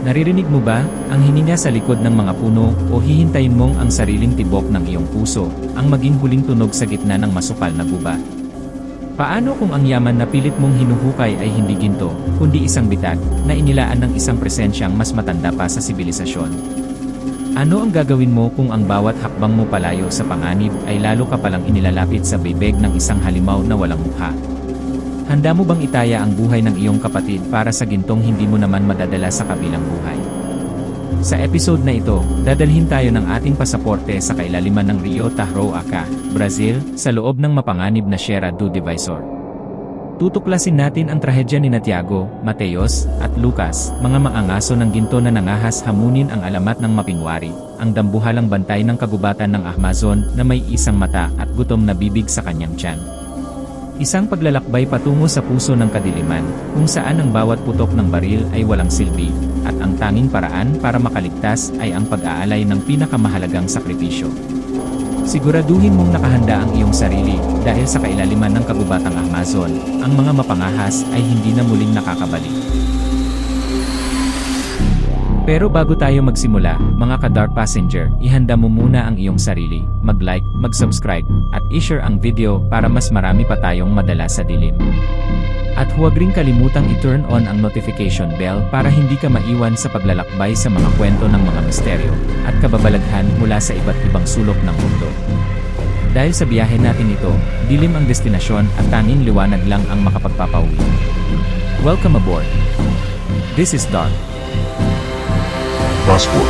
Naririnig mo ba ang hininga sa likod ng mga puno o hihintayin mong ang sariling tibok ng iyong puso ang maging huling tunog sa gitna ng masukal na gubat? Paano kung ang yaman na pilit mong hinuhukay ay hindi ginto, kundi isang bitag na inilaan ng isang presensyang mas matanda pa sa sibilisasyon? Ano ang gagawin mo kung ang bawat hakbang mo palayo sa panganib ay lalo ka palang inilalapit sa bibig ng isang halimaw na walang mukha? Handa mo bang itaya ang buhay ng iyong kapatid para sa gintong hindi mo naman madadala sa kabilang buhay? Sa episode na ito, dadalhin tayo ng ating pasaporte sa kailaliman ng Rio Tarroaca, Brazil, sa loob ng mapanganib na Sierra do Divisor. Tutuklasin natin ang trahedya ni Tiago, Mateos, at Lucas, mga maangaso ng ginto na nangahas hamunin ang alamat ng mapingwari, ang dambuhalang bantay ng kagubatan ng Amazon na may isang mata at gutom na bibig sa kanyang tiyan. Isang paglalakbay patungo sa puso ng kadiliman, kung saan ang bawat putok ng baril ay walang silbi, at ang tanging paraan para makaligtas ay ang pag-aalay ng pinakamahalagang sakripisyo. Siguraduhin mong nakahanda ang iyong sarili, dahil sa kailaliman ng kagubatang Amazon, ang mga mapangahas ay hindi na muling nakakabalik. Pero bago tayo magsimula, mga ka-Dark Passenger, ihanda mo muna ang iyong sarili, mag-like, mag-subscribe, at i-share ang video para mas marami pa tayong madala sa dilim. At huwag ring kalimutang i-turn on ang notification bell para hindi ka maiwan sa paglalakbay sa mga kwento ng mga misteryo at kababalaghan mula sa iba't ibang sulok ng mundo. Dahil sa biyahe natin ito, dilim ang destinasyon at tanging liwanag lang ang makapagpapauwi. Welcome aboard! This is Dark Passport.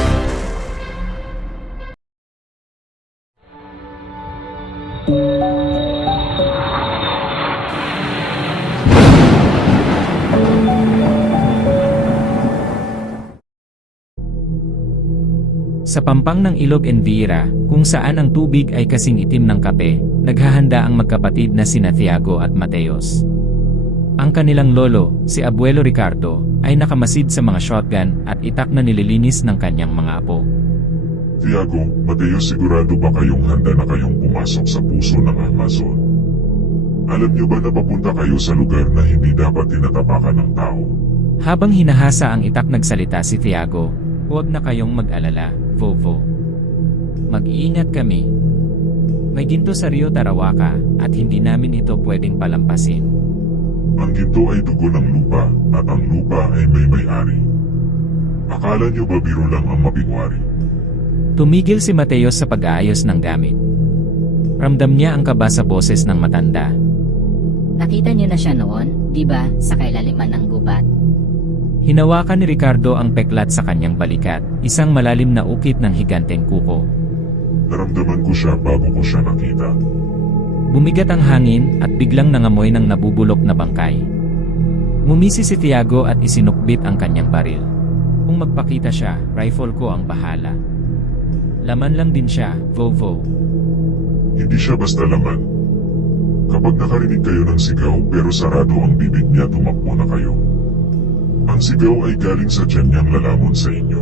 Sa pampang ng Ilog Envira, kung saan ang tubig ay kasing itim ng kape, naghahanda ang magkapatid na sina Tiago at Mateos. Ang kanilang lolo, si Abuelo Ricardo, ay nakamasid sa mga shotgun at itak na nililinis ng kanyang mga apo. Tiago, Mateo, sigurado ba kayong handa na kayong pumasok sa puso ng Amazon? Alam niyo ba na papunta kayo sa lugar na hindi dapat tinatapakan ng tao? Habang hinahasa ang itak nagsalita si Tiago, huwag na kayong mag-alala, Vovo. Mag-iingat kami. May ginto sa Rio Tarroaca at hindi namin ito pwedeng palampasin. Ang ginto ay dugo ng lupa, at ang lupa ay may may-ari. Akala niyo ba biro lang ang mapingwari? Tumigil si Mateos sa pag-aayos ng gamit. Ramdam niya ang kaba sa boses ng matanda. Nakita niyo na siya noon, di ba, sa kailaliman ng gubat? Hinawakan ni Ricardo ang peklat sa kanyang balikat, isang malalim na ukit ng higanteng kuko. Naramdaman ko siya bago ko siya nakita. Bumigat ang hangin at biglang nangamoy ng nabubulok na bangkay. Ngumisi si Tiago at isinukbit ang kanyang baril. Kung magpakita siya, rifle ko ang bahala. Laman lang din siya, Vovo. Hindi siya basta laman. Kapag nakarinig kayo ng sigaw pero sarado ang bibig niya, tumakbo na kayo. Ang sigaw ay galing sa tiyan niyang lalamon sa inyo.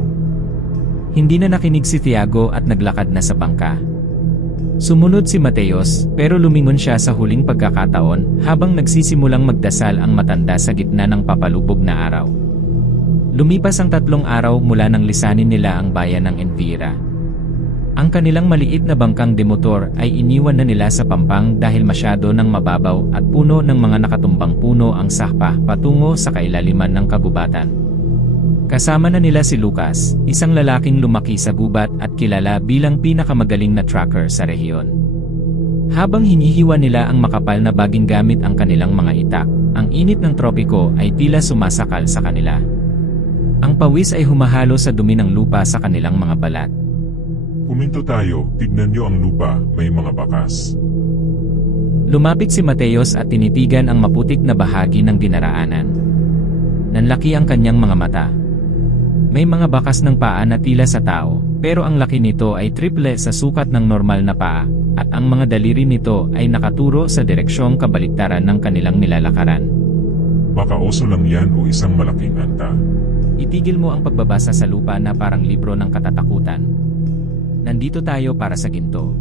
Hindi na nakinig si Tiago at naglakad na sa bangka. Sumunod si Mateos, pero lumingon siya sa huling pagkakataon habang nagsisimulang magdasal ang matanda sa gitna ng papalubog na araw. Lumipas ang 3 araw mula nang lisanin nila ang bayan ng Envira. Ang kanilang maliit na bangkang demotor ay iniwan na nila sa pampang dahil masyado ng mababaw at puno ng mga nakatumbang puno ang sahpa patungo sa kailaliman ng kagubatan. Kasama na nila si Lucas, isang lalaking lumaki sa gubat at kilala bilang pinakamagaling na tracker sa rehiyon. Habang hinihiwa nila ang makapal na baging gamit ang kanilang mga itak, ang init ng tropiko ay tila sumasakal sa kanila. Ang pawis ay humahalo sa dumi ng lupa sa kanilang mga balat. Huminto tayo, tignan niyo ang lupa, may mga bakas. Lumapit si Mateos at tinitigan ang maputik na bahagi ng dinaraanan. Nanlaki ang kanyang mga mata. May mga bakas ng paa na tila sa tao, pero ang laki nito ay triple sa sukat ng normal na paa, at ang mga daliri nito ay nakaturo sa direksyong kabaliktaran ng kanilang nilalakaran. Baka oso lang yan o isang malaking anta. Itigil mo ang pagbabasa sa lupa na parang libro ng katatakutan. Nandito tayo para sa ginto.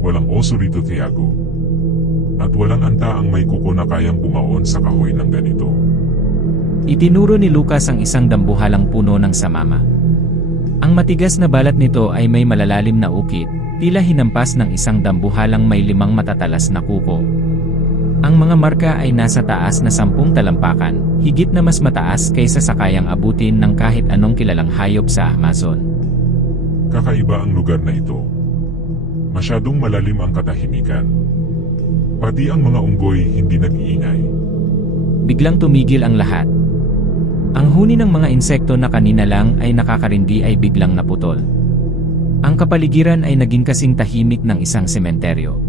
Walang oso rito, Tiago. At walang anta ang may kuko na kayang bumaon sa kahoy ng ganito. Itinuro ni Lucas ang isang dambuhalang puno ng samama. Ang matigas na balat nito ay may malalalim na ukit, tila hinampas ng isang dambuhalang may 5 matatalas na kuko. Ang mga marka ay nasa taas na 10 talampakan, higit na mas mataas kaysa sa kayang abutin ng kahit anong kilalang hayop sa Amazon. Kakaiba ang lugar na ito. Masyadong malalim ang katahimikan. Pati ang mga unggoy hindi nag-iingay. Biglang tumigil ang lahat. Ang huni ng mga insekto na kanina lang ay nakakarindi ay biglang naputol. Ang kapaligiran ay naging kasing tahimik ng isang sementeryo.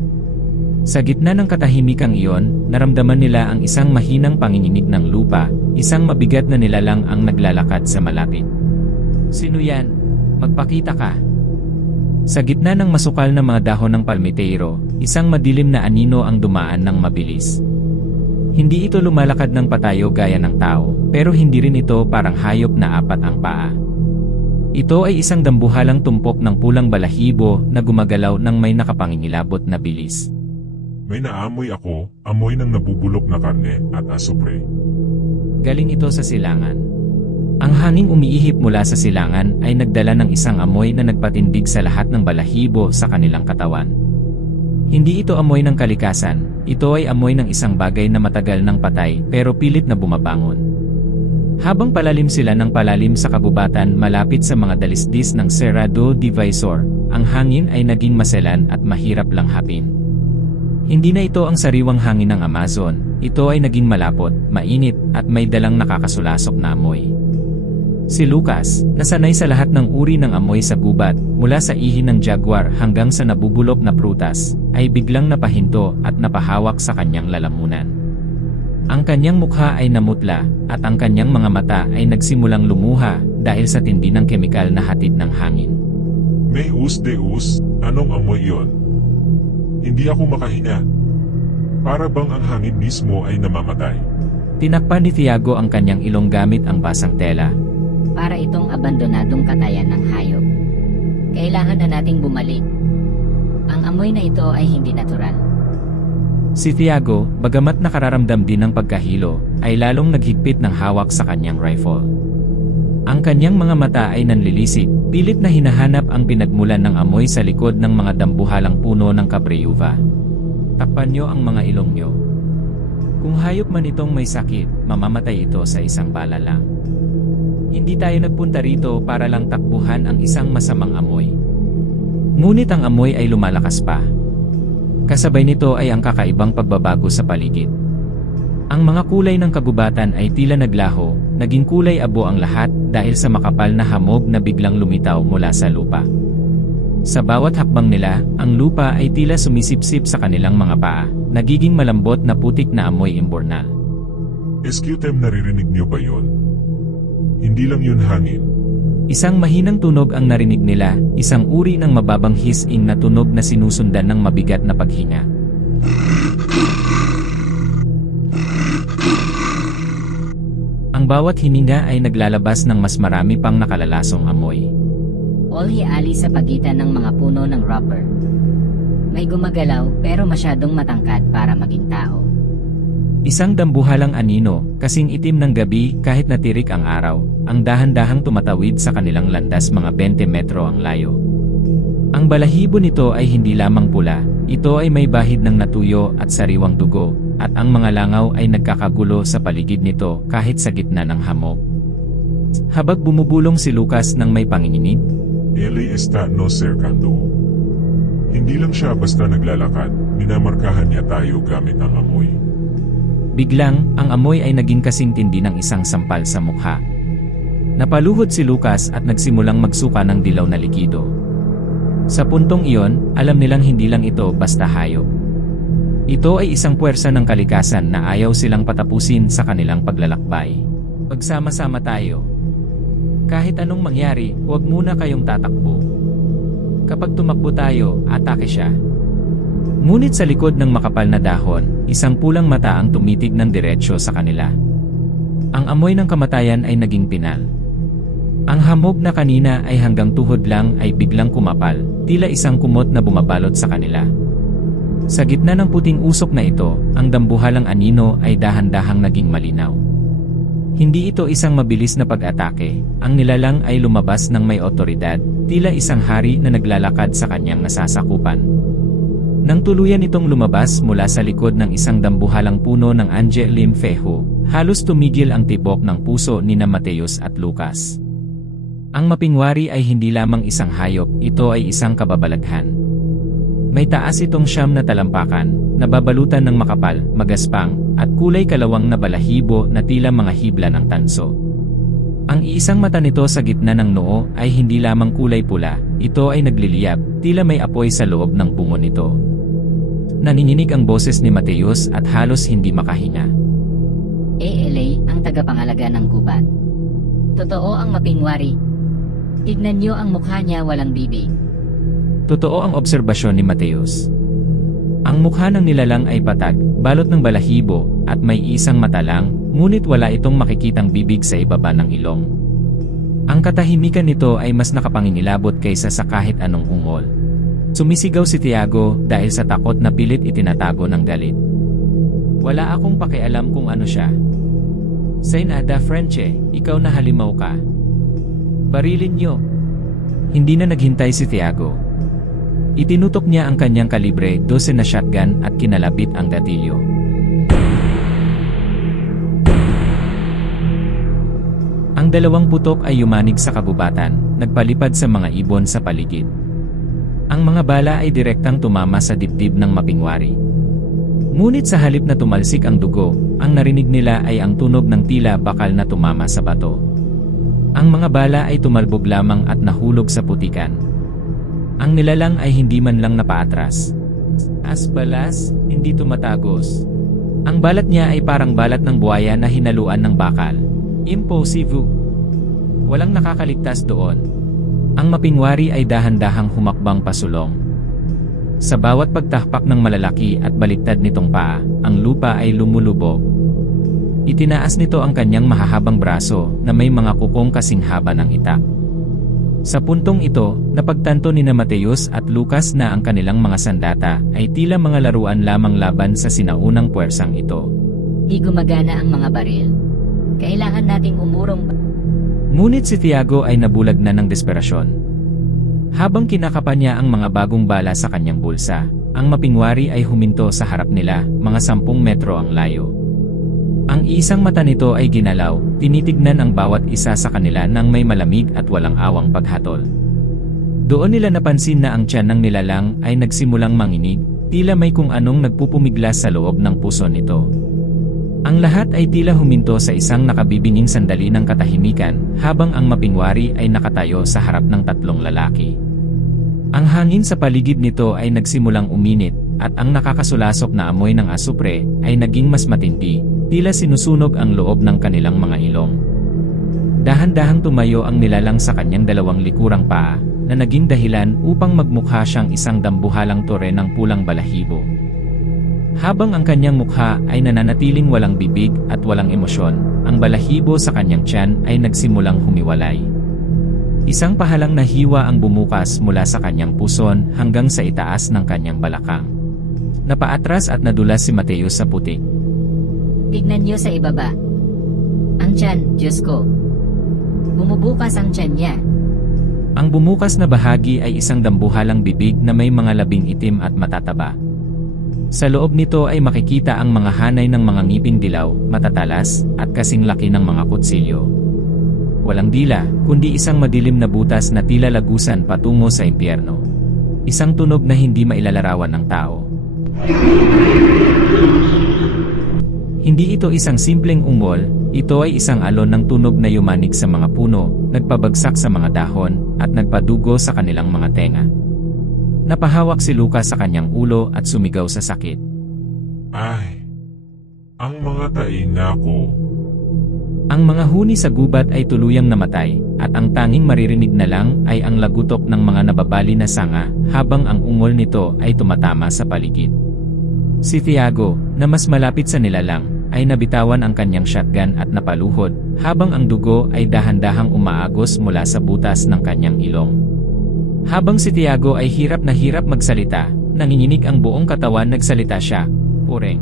Sa gitna ng katahimikang iyon, naramdaman nila ang isang mahinang panginginig ng lupa, isang mabigat na nilalang ang naglalakad sa malapit. Sino yan? Magpakita ka. Sa gitna ng masukal na mga dahon ng palmiteiro, isang madilim na anino ang dumaan ng mabilis. Hindi ito lumalakad ng patayo gaya ng tao, pero hindi rin ito parang hayop na 4 ang paa. Ito ay isang dambuhalang tumpok ng pulang balahibo na gumagalaw ng may nakapangingilabot na bilis. May naamoy ako, amoy ng nabubulok na karne at asupre. Galing ito sa silangan. Ang hanging umiihip mula sa silangan ay nagdala ng isang amoy na nagpatindig sa lahat ng balahibo sa kanilang katawan. Hindi ito amoy ng kalikasan, ito ay amoy ng isang bagay na matagal nang patay pero pilit na bumabangon. Habang palalim sila ng palalim sa kagubatan malapit sa mga dalisdis ng Serra do Divisor, ang hangin ay naging maselan at mahirap lang hapin. Hindi na ito ang sariwang hangin ng Amazon, ito ay naging malapot, mainit, at may dalang nakakasulasok na amoy. Si Lucas, nasanay sa lahat ng uri ng amoy sa gubat, mula sa ihi ng jaguar hanggang sa nabubulok na prutas, ay biglang napahinto at napahawak sa kanyang lalamunan. Ang kanyang mukha ay namutla, at ang kanyang mga mata ay nagsimulang lumuha dahil sa tindi ng kemikal na hatid ng hangin. May us, anong amoy yon? Hindi ako makahinga. Para bang ang hangin mismo ay namamatay? Tinakpan ni Tiago ang kanyang ilong gamit ang basang tela. Para itong abandonadong katayan ng hayop. Kailangan na nating bumalik. Ang amoy na ito ay hindi natural. Si Tiago, bagamat nakararamdam din ng pagkahilo, ay lalong naghigpit ng hawak sa kanyang rifle. Ang kanyang mga mata ay nanlilisik, pilit na hinahanap ang pinagmulan ng amoy sa likod ng mga dambuhalang puno ng kapreyuva. Takpan niyo ang mga ilong niyo. Kung hayop man itong may sakit, mamamatay ito sa isang bala lang. Hindi tayo nagpunta rito para lang takbuhan ang isang masamang amoy. Ngunit ang amoy ay lumalakas pa. Kasabay nito ay ang kakaibang pagbabago sa paligid. Ang mga kulay ng kagubatan ay tila naglaho, naging kulay abo ang lahat dahil sa makapal na hamog na biglang lumitaw mula sa lupa. Sa bawat hakbang nila, ang lupa ay tila sumisipsip sa kanilang mga paa, nagiging malambot na putik na amoy imbornal. SQTM, naririnig niyo ba yon? Hindi lang yun hangin. Isang mahinang tunog ang narinig nila, isang uri ng mababang hiss-in na tunog na sinusundan ng mabigat na paghinga. Ang bawat hininga ay naglalabas ng mas marami pang nakalalasong amoy. Olhi-ali sa pagitan ng mga puno ng rubber. May gumagalaw pero masyadong matangkad para maging tao. Isang dambuhalang anino, kasing itim ng gabi kahit natirik ang araw, ang dahan-dahang tumatawid sa kanilang landas mga 20 metro ang layo. Ang balahibo nito ay hindi lamang pula, ito ay may bahid ng natuyo at sariwang dugo, at ang mga langaw ay nagkakagulo sa paligid nito kahit sa gitna ng hamog. Habang bumubulong si Lucas ng may panginginig, Ele está no cercando. Hindi lang siya basta naglalakad, minamarkahan niya tayo gamit ang amoy. Biglang, ang amoy ay naging kasing tindi ng isang sampal sa mukha. Napaluhod si Lucas at nagsimulang magsuka ng dilaw na likido. Sa puntong iyon, alam nilang hindi lang ito basta hayop. Ito ay isang puwersa ng kalikasan na ayaw silang patapusin sa kanilang paglalakbay. Pagsama-sama tayo. Kahit anong mangyari, huwag muna kayong tatakbo. Kapag tumakbo tayo, atake siya. Ngunit sa likod ng makapal na dahon, isang pulang mata ang tumitig ng diretsyo sa kanila. Ang amoy ng kamatayan ay naging pinal. Ang hamog na kanina ay hanggang tuhod lang ay biglang kumapal, tila isang kumot na bumabalot sa kanila. Sa gitna ng puting usok na ito, ang dambuhalang anino ay dahan-dahang naging malinaw. Hindi ito isang mabilis na pag-atake, ang nilalang ay lumabas ng may otoridad, tila isang hari na naglalakad sa kanyang nasasakupan. Nang tuluyan itong lumabas mula sa likod ng isang dambuhalang puno ng Angelim Feho, halos tumigil ang tibok ng puso ni na Mateus at Lucas. Ang mapingwari ay hindi lamang isang hayop, ito ay isang kababalaghan. May taas itong 9 na talampakan, nababalutan ng makapal, magaspang, at kulay kalawang na balahibo na tila mga hibla ng tanso. Ang iisang mata nito sa gitna ng noo ay hindi lamang kulay pula, ito ay nagliliyab, tila may apoy sa loob ng bungo nito. Nanininig ang boses ni Mateus at halos hindi makahinga. ALA ang tagapangalaga ng gubat. Totoo ang mapingwari. Tignan niyo ang mukha niya walang bibig. Totoo ang obserbasyon ni Mateus. Ang mukha ng nilalang ay patag, balot ng balahibo, at may isang mata lang, ngunit wala itong makikitang bibig sa ibaba ng ilong. Ang katahimikan nito ay mas nakapangingilabot kaysa sa kahit anong ungol. Sumisigaw si Tiago dahil sa takot na pilit itinatago ng galit. Wala akong pakialam kung ano siya. Sain Ada Frenche, ikaw na halimaw ka. Barilin niyo. Hindi na naghintay si Tiago. Itinutok niya ang kanyang kalibre 12 na shotgun at kinalapit ang gatilyo. Ang dalawang putok ay yumanig sa kagubatan, nagpalipad sa mga ibon sa paligid. Ang mga bala ay direktang tumama sa dibdib ng mapingwari. Ngunit sa halip na tumalsik ang dugo, ang narinig nila ay ang tunog ng tila bakal na tumama sa bato. Ang mga bala ay tumalbog lamang at nahulog sa putikan. Ang nilalang ay hindi man lang napaatras. As balas, hindi tumatagos. Ang balat niya ay parang balat ng buhaya na hinaluan ng bakal. Impossible. Walang nakakaligtas doon. Ang mapingwari ay dahan-dahang humakbang pasulong. Sa bawat pagtahpak ng malalaki at baliktad nitong paa, ang lupa ay lumulubog. Itinaas nito ang kanyang mahahabang braso na may mga kukong kasing haba ng itak. Sa puntong ito, napagtanto ni na Mateus at Lucas na ang kanilang mga sandata ay tila mga laruan lamang laban sa sinaunang puwersang ito. Di gumagana ang mga baril. Kailangan nating umurong. Ngunit si Tiago ay nabulag na ng desperasyon. Habang kinakapa niya ang mga bagong bala sa kanyang bulsa, ang mapingwari ay huminto sa harap nila, mga 10 metro ang layo. Ang isang mata nito ay ginalaw, tinitignan ang bawat isa sa kanila nang may malamig at walang awang paghatol. Doon nila napansin na ang tiyan ng nilalang ay nagsimulang manginig, tila may kung anong nagpupumiglas sa loob ng puso nito. Ang lahat ay tila huminto sa isang nakabibinging sandali ng katahimikan, habang ang mapingwari ay nakatayo sa harap ng 3 lalaki. Ang hangin sa paligid nito ay nagsimulang uminit, at ang nakakasulasok na amoy ng asupre ay naging mas matindi, tila sinusunog ang loob ng kanilang mga ilong. Dahan-dahang tumayo ang nilalang sa kanyang 2 likurang paa, na naging dahilan upang magmukha siyang isang dambuhalang tore ng pulang balahibo. Habang ang kanyang mukha ay nananatiling walang bibig at walang emosyon, ang balahibo sa kanyang tiyan ay nagsimulang humiwalay. Isang pahalang na hiwa ang bumukas mula sa kanyang puson hanggang sa itaas ng kanyang balakang. Napaatras at nadulas si Mateus sa putik. Tignan niyo sa ibaba. Ang tiyan, Diyos ko. Bumubukas ang tiyan niya. Ang bumukas na bahagi ay isang dambuhalang bibig na may mga labing itim at matataba. Sa loob nito ay makikita ang mga hanay ng mga ngiping dilaw, matatalas, at kasing laki ng mga kutsilyo. Walang dila, kundi isang madilim na butas na tila lagusan patungo sa impyerno. Isang tunog na hindi mailalarawan ng tao. Hindi ito isang simpleng ungol, ito ay isang alon ng tunog na yumanig sa mga puno, nagpabagsak sa mga dahon, at nagpadugo sa kanilang mga tenga. Napahawak si Lucas sa kanyang ulo at sumigaw sa sakit. Ay, ang mga taina ko. Ang mga huni sa gubat ay tuluyang namatay, at ang tanging maririnig na lang ay ang lagutok ng mga nababali na sanga, habang ang ungol nito ay tumatama sa paligid. Si Tiago, na mas malapit sa nilalang, ay nabitawan ang kanyang shotgun at napaluhod, habang ang dugo ay dahan-dahang umaagos mula sa butas ng kanyang ilong. Habang si Tiago ay hirap na hirap magsalita, nanginginig ang buong katawan, nagsalita siya, "Pureng.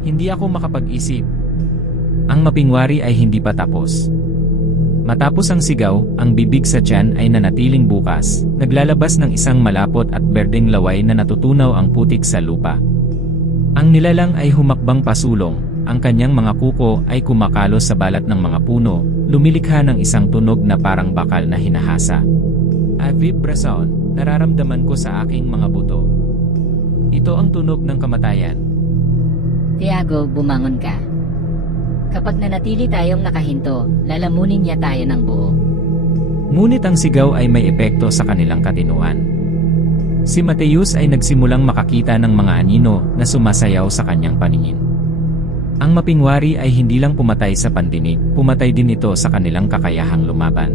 Hindi ako makapag-isip. Ang mapingwari ay hindi pa tapos. Matapos ang sigaw, ang bibig sa tiyan ay nanatiling bukas, naglalabas ng isang malapot at berdeng laway na natutunaw ang putik sa lupa. Ang nilalang ay humakbang pasulong, ang kanyang mga kuko ay kumakalos sa balat ng mga puno, lumilikha ng isang tunog na parang bakal na hinahasa. A vibrason, nararamdaman ko sa aking mga buto. Ito ang tunog ng kamatayan. Tiago, bumangon ka. Kapag nanatili tayong nakahinto, lalamunin niya tayo ng buo. Ngunit ang sigaw ay may epekto sa kanilang katinuan. Si Mateus ay nagsimulang makakita ng mga anino na sumasayaw sa kanyang paningin. Ang mapingwari ay hindi lang pumatay sa pandinig, pumatay din ito sa kanilang kakayahang lumaban.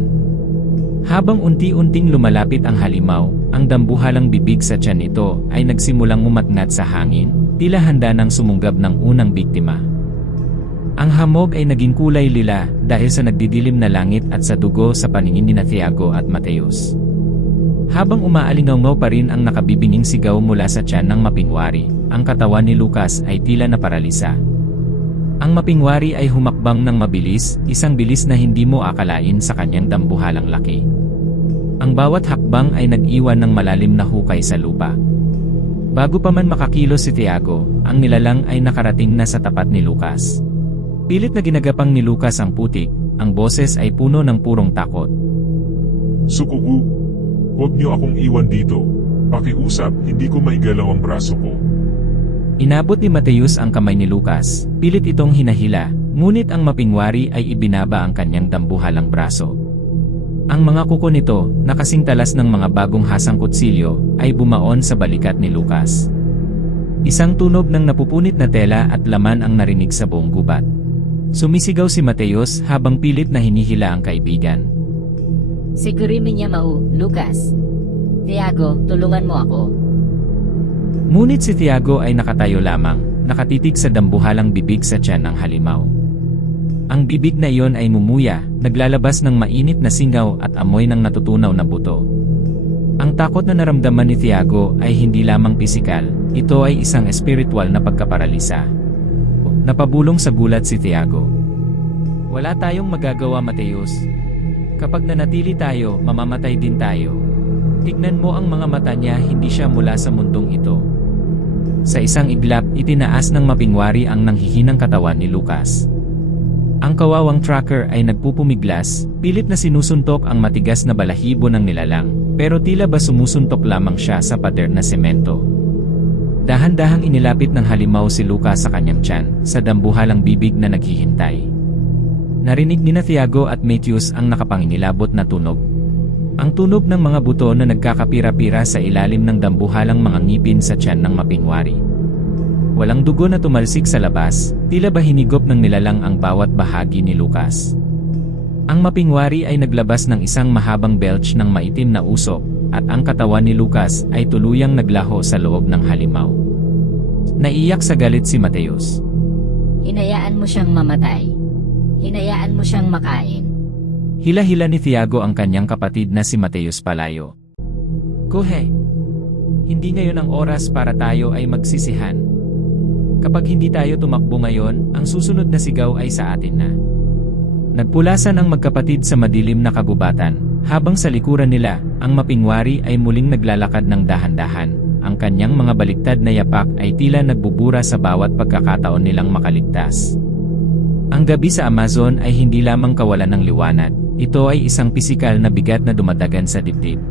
Habang unti-unting lumalapit ang halimaw, ang dambuhalang bibig sa tiyan nito ay nagsimulang umatngat sa hangin, tila handa ng sumunggab ng unang biktima. Ang hamog ay naging kulay lila dahil sa nagdidilim na langit at sa dugo sa paningin ni Tiago at Mateus. Habang umaalingaw pa rin ang nakabibinging sigaw mula sa tiyan ng mapingwari, ang katawan ni Lucas ay tila naparalisa. Ang mapingwari ay humakbang ng mabilis, isang bilis na hindi mo akalain sa kanyang dambuhalang laki. Ang bawat hakbang ay nag-iwan ng malalim na hukay sa lupa. Bago pa man makakilos si Tiago, ang nilalang ay nakarating na sa tapat ni Lucas. Pilit na ginagapang ni Lucas ang putik, ang boses ay puno ng purong takot. Sukugu, huwag niyo akong iwan dito. Pakiusap, hindi ko maigalaw ang braso ko. Inabot ni Mateus ang kamay ni Lucas, pilit itong hinahila, ngunit ang mapingwari ay ibinaba ang kanyang dambuhalang braso. Ang mga kuko nito, na kasing talas ng mga bagong hasang kutsilyo, ay bumaon sa balikat ni Lucas. Isang tunog ng napupunit na tela at laman ang narinig sa buong gubat. Sumisigaw si Mateus habang pilit na hinihila ang kaibigan. Sigurimin niya Lucas. Tiago, tulungan mo ako. Ngunit si Tiago ay nakatayo lamang, nakatitig sa dambuhalang bibig sa tiyan ng halimaw. Ang bibig na iyon ay mumuya, naglalabas ng mainit na singaw at amoy ng natutunaw na buto. Ang takot na naramdaman ni Tiago ay hindi lamang pisikal, ito ay isang espiritual na pagkaparalisa. Napabulong sa gulat si Tiago. Wala tayong magagawa, Mateus. Kapag nanatili tayo, mamamatay din tayo. Tignan mo ang mga mata niya, hindi siya mula sa mundong ito. Sa isang iglap, itinaas ng mapingwari ang nanghihinang katawan ni Lucas. Ang kawawang tracker ay nagpupumiglas, pilit na sinusuntok ang matigas na balahibo ng nilalang, pero tila ba sumusuntok lamang siya sa pader na semento. Dahan-dahang inilapit ng halimaw si Lucas sa kanyang tiyan, sa dambuhalang bibig na naghihintay. Narinig ni Tiago at Mateus ang nakapanginilabot na tunog. Ang tunog ng mga buto na nagkakapira-pira sa ilalim ng dambuhalang mga ngipin sa tiyan ng mapingwari. Walang dugo na tumalsik sa labas, tila ba hinigop ng nilalang ang bawat bahagi ni Lucas. Ang mapingwari ay naglabas ng isang mahabang belch ng maitim na usok, at ang katawan ni Lucas ay tuluyang naglaho sa loob ng halimaw. Naiyak sa galit si Mateus. Hinayaan mo siyang mamatay. Hinayaan mo siyang makain. Hila-hila ni Tiago ang kanyang kapatid na si Mateus palayo. Kohe! Hindi ngayon ang oras para tayo ay magsisihan. Kapag hindi tayo tumakbo ngayon, ang susunod na sigaw ay sa atin na. Nagpulasan ang magkapatid sa madilim na kagubatan, habang sa likuran nila, ang mapingwari ay muling naglalakad ng dahan-dahan. Ang kanyang mga baliktad na yapak ay tila nagbubura sa bawat pagkakataon nilang makaligtas. Ang gabi sa Amazon ay hindi lamang kawalan ng liwanag, ito ay isang pisikal na bigat na dumadagan sa dibdib.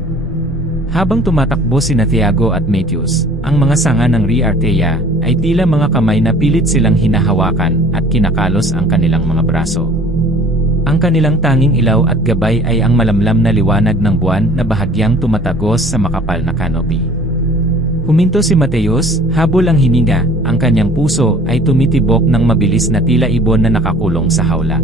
Habang tumatakbo sina Tiago at Mateus, ang mga sanga ng Riartea ay tila mga kamay na pilit silang hinahawakan at kinakalos ang kanilang mga braso. Ang kanilang tanging ilaw at gabay ay ang malamlam na liwanag ng buwan na bahagyang tumatagos sa makapal na canopy. Huminto si Mateus, habol ang hininga, ang kanyang puso ay tumitibok ng mabilis na tila ibon na nakakulong sa hawla.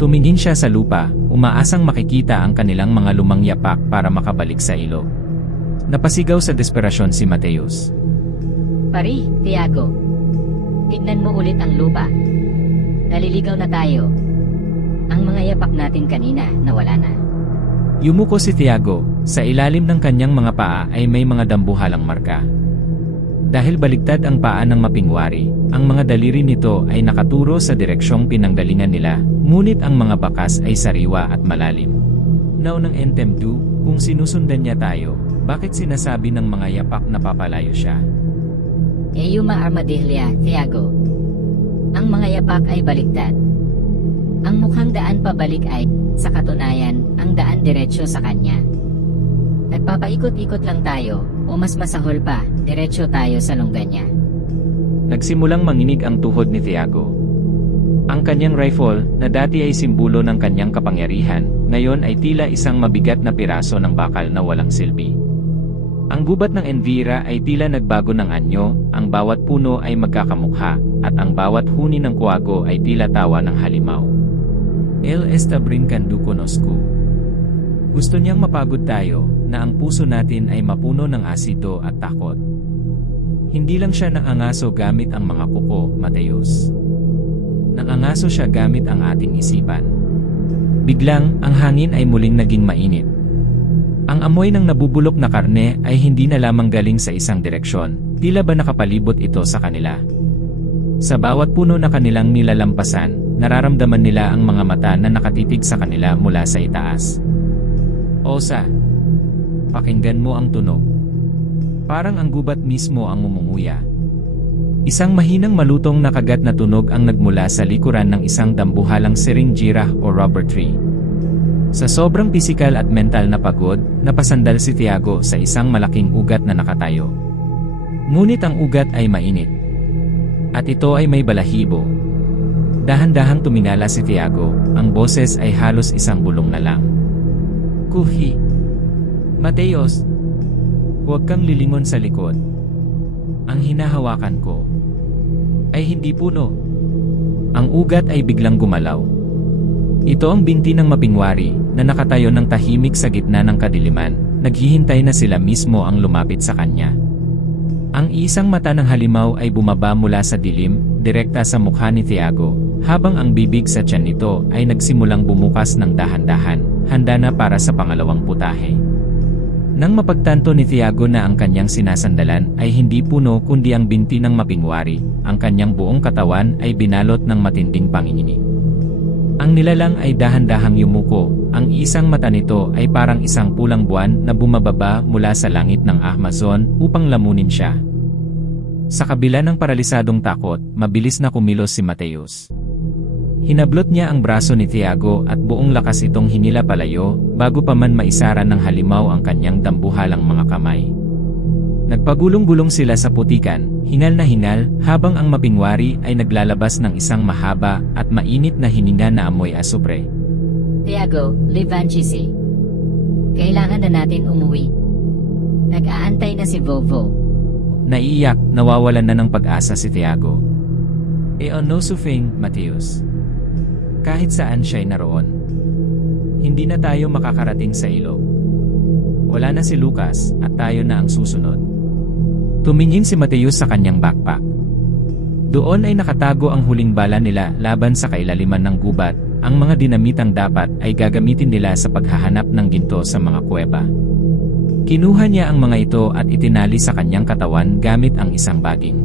Tumingin siya sa lupa, umaasang makikita ang kanilang mga lumang yapak para makabalik sa ilog. Napasigaw sa desperasyon si Mateus. Pari, Tiago. Tignan mo ulit ang lupa. Naliligaw na tayo. Ang mga yapak natin kanina, nawala na. Yumuko si Tiago, sa ilalim ng kanyang mga paa ay may mga dambuhalang marka. Dahil baliktad ang paa ng mapingwari, ang mga daliri nito ay nakaturo sa direksyong pinanggalingan nila, ngunit ang mga bakas ay sariwa at malalim. Now ng Entem 2, kung sinusundan niya tayo, bakit sinasabi ng mga yapak na papalayo siya? Eyuma Armadillia, Thiago. Ang mga yapak ay baliktad. Ang mukhang daan pabalik ay, sa katunayan, ang daan diretsyo sa kanya. Nagpapaikot-ikot lang tayo, o mas masahol pa, diretsyo tayo sa longgannya. Nagsimulang manginig ang tuhod ni Thiago. Ang kanyang rifle, na dati ay simbolo ng kanyang kapangyarihan, ngayon ay tila isang mabigat na piraso ng bakal na walang silbi. Ang gubat ng Envira ay tila nagbago ng anyo, ang bawat puno ay magkakamukha, at ang bawat huni ng kuwago ay tila tawa ng halimaw. El Estabrin Kandu Konosku. Gusto niyang mapagod tayo, na ang puso natin ay mapuno ng asido at takot. Hindi lang siya nangangaso gamit ang mga kuko, Mateus. Nangangaso siya gamit ang ating isipan. Biglang, ang hangin ay muling naging mainit. Ang amoy ng nabubulok na karne ay hindi na lamang galing sa isang direksyon, tila ba nakapalibot ito sa kanila. Sa bawat puno na kanilang nilalampasan, nararamdaman nila ang mga mata na nakatitig sa kanila mula sa itaas. Osa, pakinggan mo ang tunog. Parang ang gubat mismo ang mumunguya. Isang mahinang malutong na kagat na tunog ang nagmula sa likuran ng isang dambuhalang siringjira o rubber tree. Sa sobrang pisikal at mental na pagod, napasandal si Thiago sa isang malaking ugat na nakatayo. Ngunit ang ugat ay mainit. At ito ay may balahibo. Dahan-dahang tuminala si Thiago, ang boses ay halos isang bulong na lang. Kuhi. Mateos, huwag kang lilingon sa likod. Ang hinahawakan ko ay hindi puno. Ang ugat ay biglang gumalaw. Ito ang binti ng mapingwari na nakatayo ng tahimik sa gitna ng kadiliman, naghihintay na sila mismo ang lumapit sa kanya. Ang isang mata ng halimaw ay bumaba mula sa dilim, direkta sa mukha ni Thiago, habang ang bibig sa tiyan nito ay nagsimulang bumukas ng dahan-dahan, handa na para sa pangalawang putahe. Nang mapagtanto ni Thiago na ang kanyang sinasandalan ay hindi puno kundi ang binti ng mapingwari, ang kanyang buong katawan ay binalot ng matinding panginginig. Ang nilalang ay dahan-dahang yumuko, ang isang mata nito ay parang isang pulang buwan na bumababa mula sa langit ng Amazon upang lamunin siya. Sa kabila ng paralisadong takot, mabilis na kumilos si Mateus. Hinablot niya ang braso ni Thiago at buong lakas itong hinila palayo, bago pa man maisara ng halimaw ang kanyang dambuhalang mga kamay. Nagpagulong-gulong sila sa putikan, hingal na hingal, habang ang mapingwari ay naglalabas ng isang mahaba at mainit na hininga na amoy asupre. Thiago, Livanchisi. Kailangan na natin umuwi. Nag-aantay na si Vovo. Naiiyak, nawawalan na ng pag-asa si Thiago. Ono Sufing, Mateus. Kahit saan siya'y naroon. Hindi na tayo makakarating sa ilog. Wala na si Lucas, at tayo na ang susunod. Tumingin si Mateus sa kanyang backpack. Doon ay nakatago ang huling bala nila laban sa kailaliman ng gubat, ang mga dinamitang dapat ay gagamitin nila sa paghahanap ng ginto sa mga kuweba. Kinuha niya ang mga ito at itinali sa kanyang katawan gamit ang isang baging.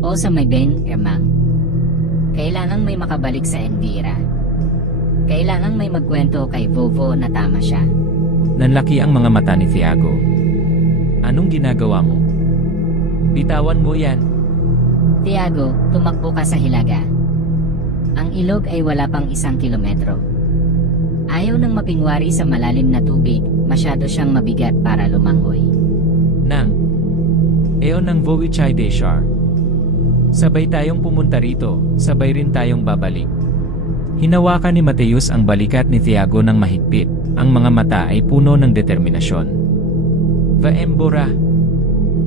O sa may Ben, Ermang. Kailangang may makabalik sa Envira. Kailangang may magkwento kay Vovo na tama siya. Nanlaki ang mga mata ni Thiago. Anong ginagawa mo? Bitawan mo yan. Thiago, tumakbo ka sa hilaga. Ang ilog ay wala pang 1 kilometro. Ayaw ng mapingwari sa malalim na tubig, masyado siyang mabigat para lumangoy. Nang ng Vovichay de Shar. Sabay tayong pumunta rito, sabay rin tayong babalik. Hinawakan ni Mateus ang balikat ni Thiago ng mahigpit, ang mga mata ay puno ng determinasyon. Vaembora.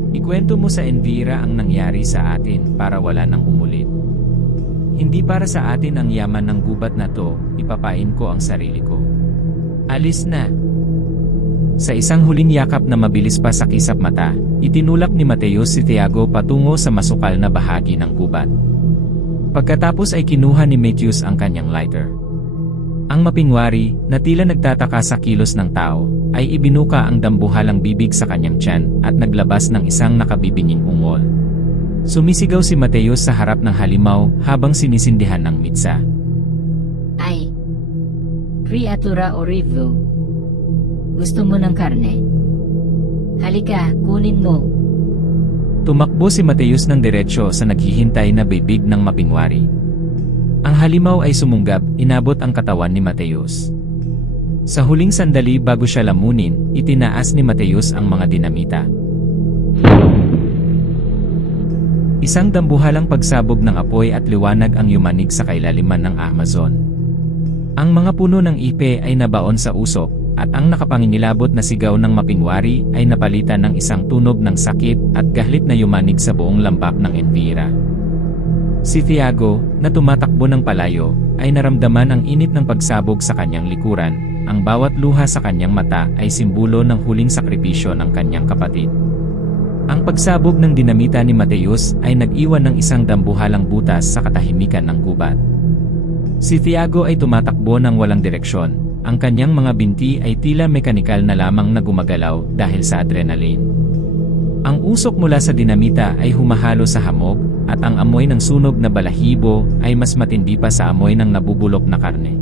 Ikwento mo sa Envira ang nangyari sa atin para wala nang umulit. Hindi para sa atin ang yaman ng gubat na to, ipapain ko ang sarili ko. Alis na. Sa isang huling yakap na mabilis pa sa kisap mata, itinulak ni Mateus si Thiago patungo sa masukal na bahagi ng gubat. Pagkatapos ay kinuha ni Mateus ang kanyang lighter. Ang mapingwari, na tila nagtataka sa kilos ng tao, ay ibinuka ang dambuhalang bibig sa kanyang tiyan at naglabas ng isang nakabibinging ungol. Sumisigaw si Mateus sa harap ng halimaw habang sinisindihan ng mitsa. Ay! Kriatura Orivo. Gusto mo ng karne? Halika, kunin mo. Tumakbo si Mateus ng diretsyo sa naghihintay na bibig ng mapingwari. Ang halimaw ay sumunggab, inabot ang katawan ni Mateus. Sa huling sandali bago siya lamunin, itinaas ni Mateus ang mga dinamita. Isang dambuhalang pagsabog ng apoy at liwanag ang yumanig sa kailaliman ng Amazon. Ang mga puno ng ipe ay nabaon sa usok, at ang nakapangingilabot na sigaw ng mapingwari ay napalitan ng isang tunog ng sakit at galit na yumanig sa buong lambak ng Envira. Si Thiago, na tumatakbo ng palayo, ay naramdaman ang init ng pagsabog sa kanyang likuran. Ang bawat luha sa kanyang mata ay simbolo ng huling sakripisyo ng kanyang kapatid. Ang pagsabog ng dinamita ni Mateus ay nag-iwan ng isang dambuhalang butas sa katahimikan ng gubat. Si Thiago ay tumatakbo ng walang direksyon. Ang kanyang mga binti ay tila mekanikal na lamang na gumagalaw dahil sa adrenaline. Ang usok mula sa dinamita ay humahalo sa hamog, at ang amoy ng sunog na balahibo ay mas matindi pa sa amoy ng nabubulok na karne.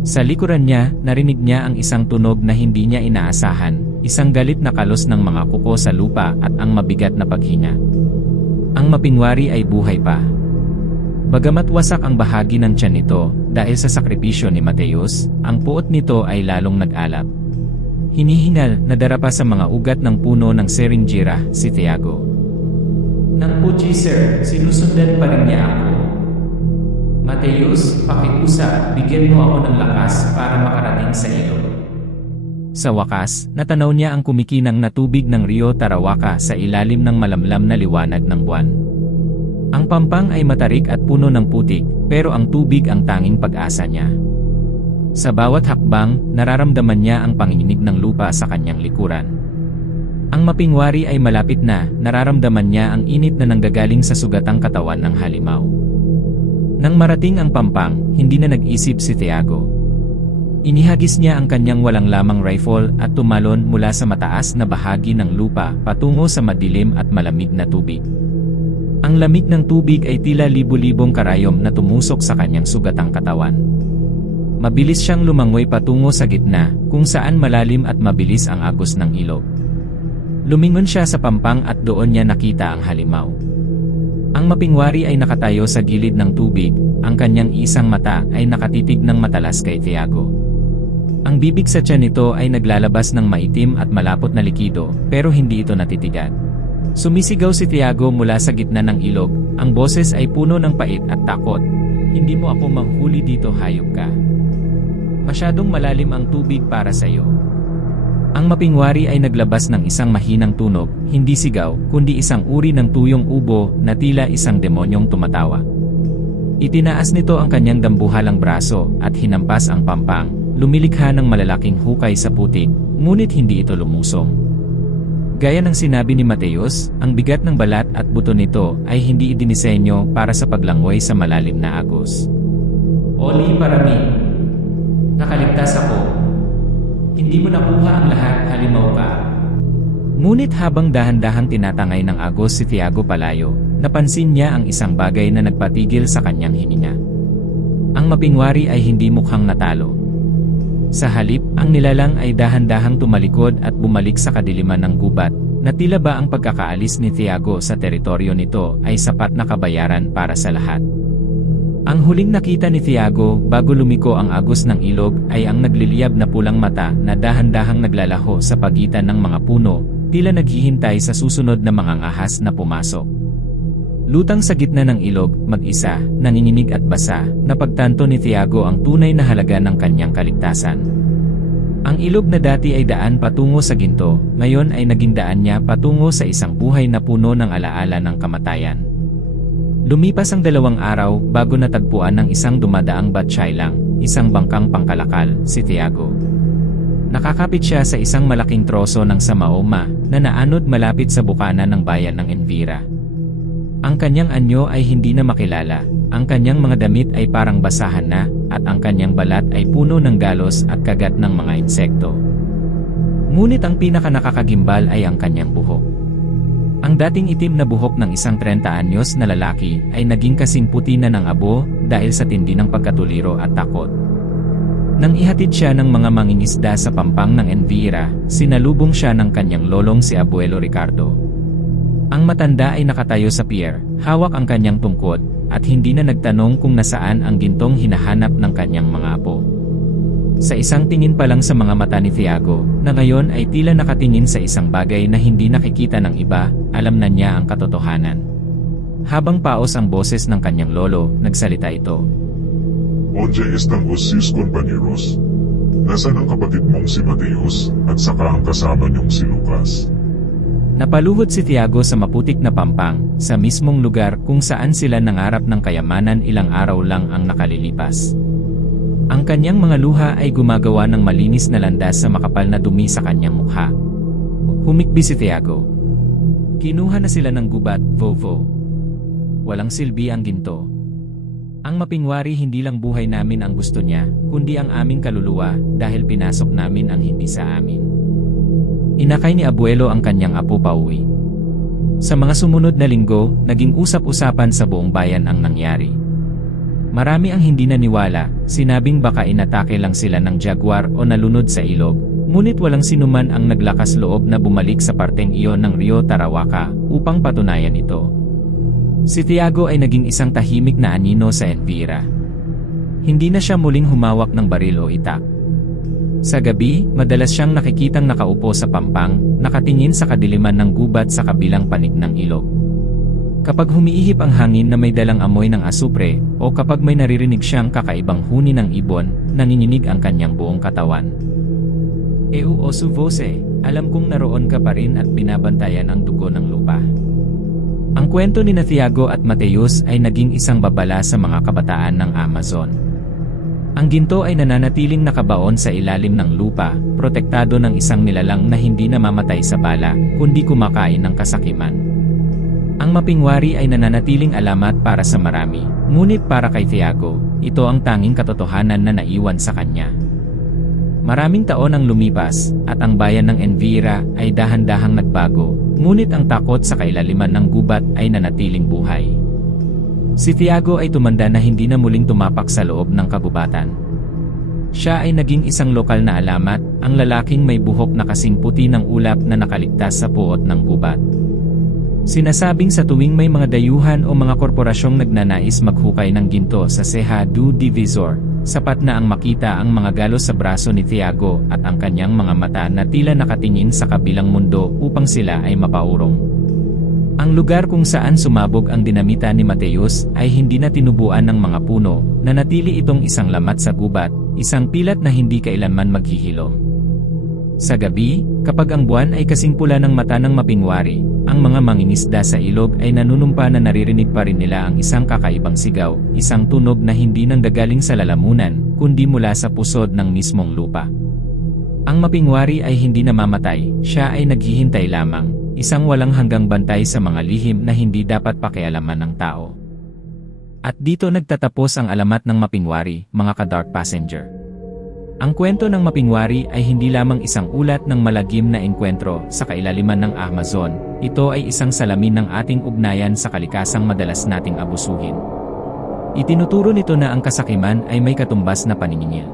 Sa likuran niya, narinig niya ang isang tunog na hindi niya inaasahan, isang galit na kalos ng mga kuko sa lupa at ang mabigat na paghinga. Ang mapingwari ay buhay pa. Bagamat wasak ang bahagi ng tiyan nito, dahil sa sakripisyo ni Mateus, ang puot nito ay lalong nag-alab. Hinihingal, nadara pa sa mga ugat ng puno ng seringira, si Thiago. Nang puji sir, sinusundan pa rin niya ako. Mateus, pakiusap, bigyan mo ako ng lakas para makarating sa ilog. Sa wakas, natanaw niya ang kumikinang na tubig ng Rio Tarawaka sa ilalim ng malamlam na liwanag ng buwan. Ang pampang ay matarik at puno ng putik, pero ang tubig ang tanging pag-asa niya. Sa bawat hakbang, nararamdaman niya ang panginginig ng lupa sa kanyang likuran. Ang mapingwari ay malapit na, nararamdaman niya ang init na nanggagaling sa sugatang katawan ng halimaw. Nang marating ang pampang, hindi na nag-isip si Thiago. Inihagis niya ang kanyang walang lamang rifle at tumalon mula sa mataas na bahagi ng lupa patungo sa madilim at malamig na tubig. Ang lamig ng tubig ay tila libu-libong karayom na tumusok sa kanyang sugatang katawan. Mabilis siyang lumangoy patungo sa gitna, kung saan malalim at mabilis ang agos ng ilog. Lumingon siya sa pampang at doon niya nakita ang halimaw. Ang mapingwari ay nakatayo sa gilid ng tubig, ang kanyang isang mata ay nakatitig ng matalas kay Thiago. Ang bibig sa tiyan nito ay naglalabas ng maitim at malapot na likido, pero hindi ito natitigan. Sumisigaw si Thiago mula sa gitna ng ilog, ang boses ay puno ng pait at takot. Hindi mo ako manghuli dito, hayop ka. Masyadong malalim ang tubig para sa iyo. Ang mapingwari ay naglabas ng isang mahinang tunog, hindi sigaw, kundi isang uri ng tuyong ubo na tila isang demonyong tumatawa. Itinaas nito ang kanyang dambuhalang braso at hinampas ang pampang, lumilikha ng malalaking hukay sa putik, ngunit hindi ito lumusong. Gaya ng sinabi ni Mateus, ang bigat ng balat at buto nito ay hindi idinisenyo para sa paglangoy sa malalim na agos. Oli Parami, nakaligtas ako. Hindi mo nakuha ang lahat, halimaw ka. Ngunit habang dahan-dahang tinatangay ng agos si Thiago palayo, napansin niya ang isang bagay na nagpatigil sa kanyang hininga. Ang mapingwari ay hindi mukhang natalo. Sa halip, ang nilalang ay dahan-dahang tumalikod at bumalik sa kadiliman ng gubat, na tila ba ang pagkakaalis ni Thiago sa teritoryo nito ay sapat na kabayaran para sa lahat. Ang huling nakita ni Thiago bago lumiko ang agos ng ilog ay ang nagliliyab na pulang mata na dahan-dahang naglalaho sa pagitan ng mga puno, tila naghihintay sa susunod na mga ngahas na pumasok. Lutang sa gitna ng ilog, mag-isa, nanginginig at basa, napagtanto ni Thiago ang tunay na halaga ng kanyang kaligtasan. Ang ilog na dati ay daan patungo sa ginto, ngayon ay naging daan niya patungo sa isang buhay na puno ng alaala ng kamatayan. Lumipas ang 2 araw bago natagpuan ng isang dumadaang batsyaylang, isang bangkang pangkalakal, si Thiago. Nakakapit siya sa isang malaking troso ng samaoma na naanod malapit sa bukana ng bayan ng Envira. Ang kanyang anyo ay hindi na makilala, ang kanyang mga damit ay parang basahan na, at ang kanyang balat ay puno ng galos at kagat ng mga insekto. Ngunit ang pinakanakakagimbal ay ang kanyang buhok. Ang dating itim na buhok ng isang 30 anyos na lalaki ay naging kasing puti na ng abo dahil sa tindi ng pagkatuliro at takot. Nang ihatid siya ng mga mangingisda sa pampang ng Envira, sinalubong siya ng kanyang lolong si Abuelo Ricardo. Ang matanda ay nakatayo sa pier, hawak ang kanyang tungkod, at hindi na nagtanong kung nasaan ang gintong hinahanap ng kanyang mga apo. Sa isang tingin pa lang sa mga mata ni Thiago, na ngayon ay tila nakatingin sa isang bagay na hindi nakikita ng iba, alam na niya ang katotohanan. Habang paos ang boses ng kanyang lolo, nagsalita ito. Onde están os seus compañeros? Nasaan ang kapatid mong si Mateus, at saka ang kasama niyong si Lucas? Napaluhod si Thiago sa maputik na pampang, sa mismong lugar kung saan sila nangarap ng kayamanan ilang araw lang ang nakalilipas. Ang kanyang mga luha ay gumagawa ng malinis na landas sa makapal na dumi sa kanyang mukha. Humikbi si Thiago. Kinuha na sila ng gubat, Vovo. Walang silbi ang ginto. Ang mapingwari hindi lang buhay namin ang gusto niya, kundi ang aming kaluluwa dahil pinasok namin ang hindi sa amin. Inakay ni Abuelo ang kanyang apo pauwi. Sa mga sumunod na linggo, naging usap-usapan sa buong bayan ang nangyari. Marami ang hindi naniwala, sinabing baka inatake lang sila ng jaguar o nalunod sa ilog, ngunit walang sinuman ang naglakas loob na bumalik sa parteng iyon ng Rio Tarawaca upang patunayan ito. Si Thiago ay naging isang tahimik na anino sa Envira. Hindi na siya muling humawak ng baril o itak. Sa gabi, madalas siyang nakikitang nakaupo sa pampang, nakatingin sa kadiliman ng gubat sa kabilang panig ng ilog. Kapag humiihip ang hangin na may dalang amoy ng asupre, o kapag may naririnig siyang kakaibang huni ng ibon, nanginginig ang kanyang buong katawan. Eu osu vose, alam kong naroon ka pa rin at binabantayan ang dugo ng lupa. Ang kwento ni Thiago at Mateus ay naging isang babala sa mga kabataan ng Amazon. Ang ginto ay nananatiling nakabaon sa ilalim ng lupa, protektado ng isang nilalang na hindi namamatay sa bala, kundi kumakain ng kasakiman. Ang mapingwari ay nananatiling alamat para sa marami, ngunit para kay Thiago, ito ang tanging katotohanan na naiwan sa kanya. Maraming taon ang lumipas, at ang bayan ng Envira ay dahan-dahang nagbago, ngunit ang takot sa kailaliman ng gubat ay nanatiling buhay. Si Thiago ay tumanda na hindi na muling tumapak sa loob ng kagubatan. Siya ay naging isang lokal na alamat, ang lalaking may buhok na kasing puti ng ulap na nakaligtas sa puot ng gubat. Sinasabing sa tuwing may mga dayuhan o mga korporasyong nagnanais maghukay ng ginto sa Ceja do Divisor, sapat na ang makita ang mga galos sa braso ni Thiago at ang kanyang mga mata na tila nakatingin sa kabilang mundo upang sila ay mapaurong. Ang lugar kung saan sumabog ang dinamita ni Mateus ay hindi na tinubuan ng mga puno, nanatili itong isang lamat sa gubat, isang pilat na hindi kailanman maghihilom. Sa gabi, kapag ang buwan ay kasing pula ng mata ng mapingwari, ang mga mangingisda sa ilog ay nanunumpa na naririnig pa rin nila ang isang kakaibang sigaw, isang tunog na hindi nanggagaling sa lalamunan, kundi mula sa pusod ng mismong lupa. Ang mapingwari ay hindi namamatay, siya ay naghihintay lamang, isang walang hanggang bantay sa mga lihim na hindi dapat pakialaman ng tao. At dito nagtatapos ang alamat ng mapingwari, mga ka-Dark Passenger. Ang kwento ng mapingwari ay hindi lamang isang ulat ng malagim na engkwentro sa kailaliman ng Amazon, ito ay isang salamin ng ating ugnayan sa kalikasang madalas nating abusuhin. Itinuturo nito na ang kasakiman ay may katumbas na paniningil.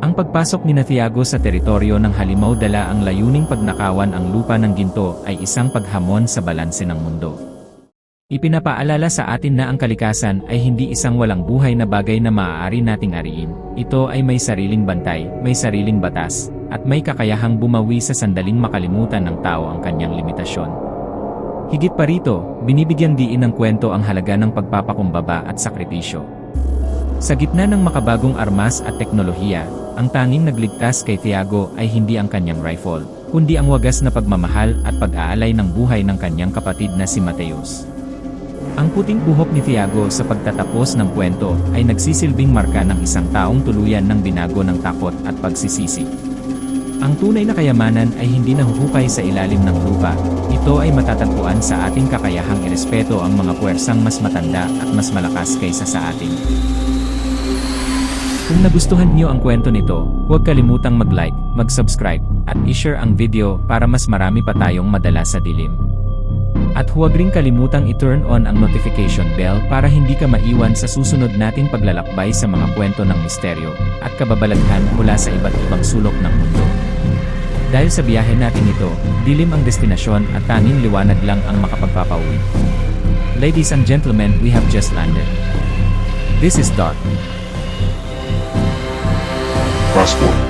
Ang pagpasok ni Thiago sa teritoryo ng halimaw dala ang layuning pagnakawan ang lupa ng ginto ay isang paghamon sa balanse ng mundo. Ipinapaalala sa atin na ang kalikasan ay hindi isang walang buhay na bagay na maaari nating ariin. Ito ay may sariling bantay, may sariling batas, at may kakayahang bumawi sa sandaling makalimutan ng tao ang kanyang limitasyon. Higit pa rito, binibigyang diin ng kwento ang halaga ng pagpapakumbaba at sakripisyo. Sa gitna ng makabagong armas at teknolohiya, ang tanging nagligtas kay Thiago ay hindi ang kanyang rifle, kundi ang wagas na pagmamahal at pag-aalay ng buhay ng kanyang kapatid na si Mateus. Ang puting buhok ni Thiago sa pagtatapos ng kwento ay nagsisilbing marka ng isang taong tuluyan ng binago ng takot at pagsisisi. Ang tunay na kayamanan ay hindi nahuhukay sa ilalim ng lupa, ito ay matatagpuan sa ating kakayahang irespeto ang mga puwersang mas matanda at mas malakas kaysa sa atin. Kung nagustuhan niyo ang kwento nito, huwag kalimutang mag-like, mag-subscribe, at i-share ang video para mas marami pa tayong madala sa dilim. At huwag ring kalimutang i-turn on ang notification bell para hindi ka maiwan sa susunod nating paglalakbay sa mga kwento ng misteryo at kababalaghan mula sa iba't ibang sulok ng mundo. Dahil sa biyahe natin ito, dilim ang destinasyon at tanging liwanag lang ang makapagpapauwi. Ladies and gentlemen, we have just landed. This is Dark. Passport.